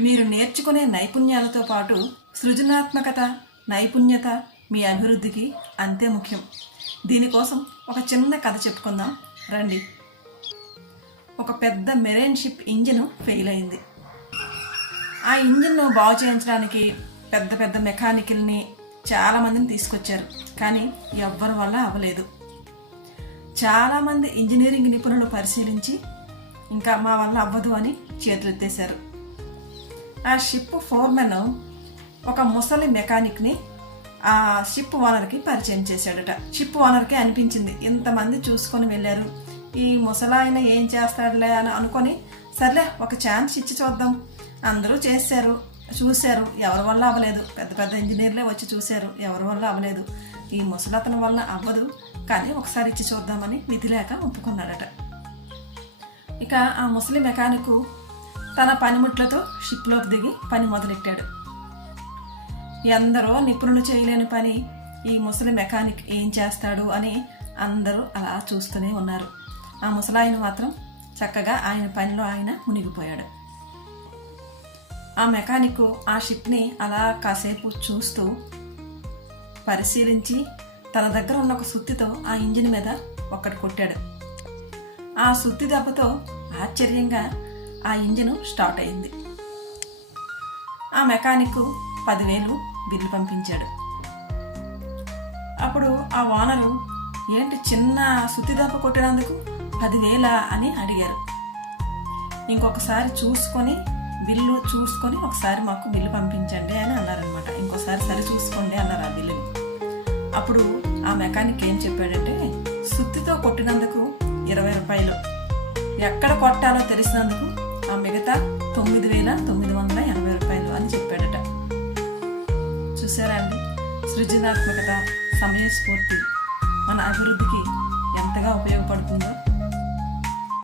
మీరు నేర్చుకునే నైపుణ్యాలతో పాటు సృజనాత్మకత నైపుణ్యత మీ అభివృద్ధికి అంతే ముఖ్యం. దీనికోసం ఒక చిన్న కథ చెప్పుకుందాం. రండి. ఒక పెద్ద మెరైన్ షిప్ ఇంజిన్ ఫెయిల్ అయింది. ఆ ఇంజిన్ను బాగు చేయించడానికి పెద్ద పెద్ద మెకానికల్ని చాలామందిని తీసుకొచ్చారు. కానీ ఎవ్వరి వల్ల అవ్వలేదు. చాలామంది ఇంజనీరింగ్ నిపుణులు పరిశీలించి ఇంకా మా వల్ల అవ్వదు అని చేతులెత్తేశారు. ఆ షిప్ ఫోర్మెన్ ఒక ముసలి మెకానిక్ని ఆ షిప్ ఓనర్కి పరిచయం చేశాడట. షిప్ ఓనర్కి అనిపించింది ఇంతమంది చూసుకొని వెళ్ళారు. ఈ ముసలాయన ఏం చేస్తాడులే? అని అనుకొని సర్లే ఒక ఛాన్స్ ఇచ్చి చూద్దాం. అందరూ చేశారు చూశారు. ఎవరి వల్ల అవ్వలేదు? పెద్ద పెద్ద ఇంజనీర్లే వచ్చి చూశారు. ఎవరి వల్ల అవ్వలేదు? ఈ ముసలతనం వల్ల అవ్వదు. కానీ ఒకసారి ఇచ్చి చూద్దామని విధి లేక ఒప్పుకున్నాడట. ఇక ఆ ముసలి మెకానిక్ తన పనిముట్లతో షిప్లోకి దిగి పని మొదలెట్టాడు. ఎందరో నిపుణులు చేయలేని పని ఈ ముసలి మెకానిక్ ఏం చేస్తాడు? అని అందరూ అలా చూస్తూనే ఉన్నారు. ఆ ముసలాయన మాత్రం చక్కగా ఆయన పనిలో ఆయన మునిగిపోయాడు. ఆ మెకానిక్ ఆ షిప్ని అలా కాసేపు చూస్తూ పరిశీలించి తన దగ్గర ఉన్న ఒక సుత్తితో ఆ ఇంజిన్ మీద ఒక్కటి కొట్టాడు. ఆ సుత్తి దెబ్బతో ఆశ్చర్యంగా ఆ ఇంజిన్ స్టార్ట్ అయింది. ఆ మెకానిక్ పదివేలు బిల్లు పంపించాడు. అప్పుడు ఆ ఓనరు ఏంటి చిన్న సుత్తి కొట్టినందుకు పదివేల? అని అడిగారు. ఇంకొకసారి చూసుకొని బిల్లు చూసుకొని ఒకసారి మాకు బిల్లు పంపించండి అని అన్నారనమాట ఇంకోసారి సరి చూసుకోండి అన్నారు ఆ బిల్లుని. అప్పుడు ఆ మెకానిక్ ఏం చెప్పాడంటే సుత్తితో కొట్టినందుకు ఇరవై రూపాయలు. ఎక్కడ కొట్టాలో తెలిసినందుకు ఆ మిగతా తొమ్మిది వేల తొమ్మిది వందల ఎనభై రూపాయలు అని చెప్పాడట. చూసారా అండి సృజనాత్మకత సమయస్ఫూర్తి మన అభివృద్ధికి ఎంతగా ఉపయోగపడుతుందో.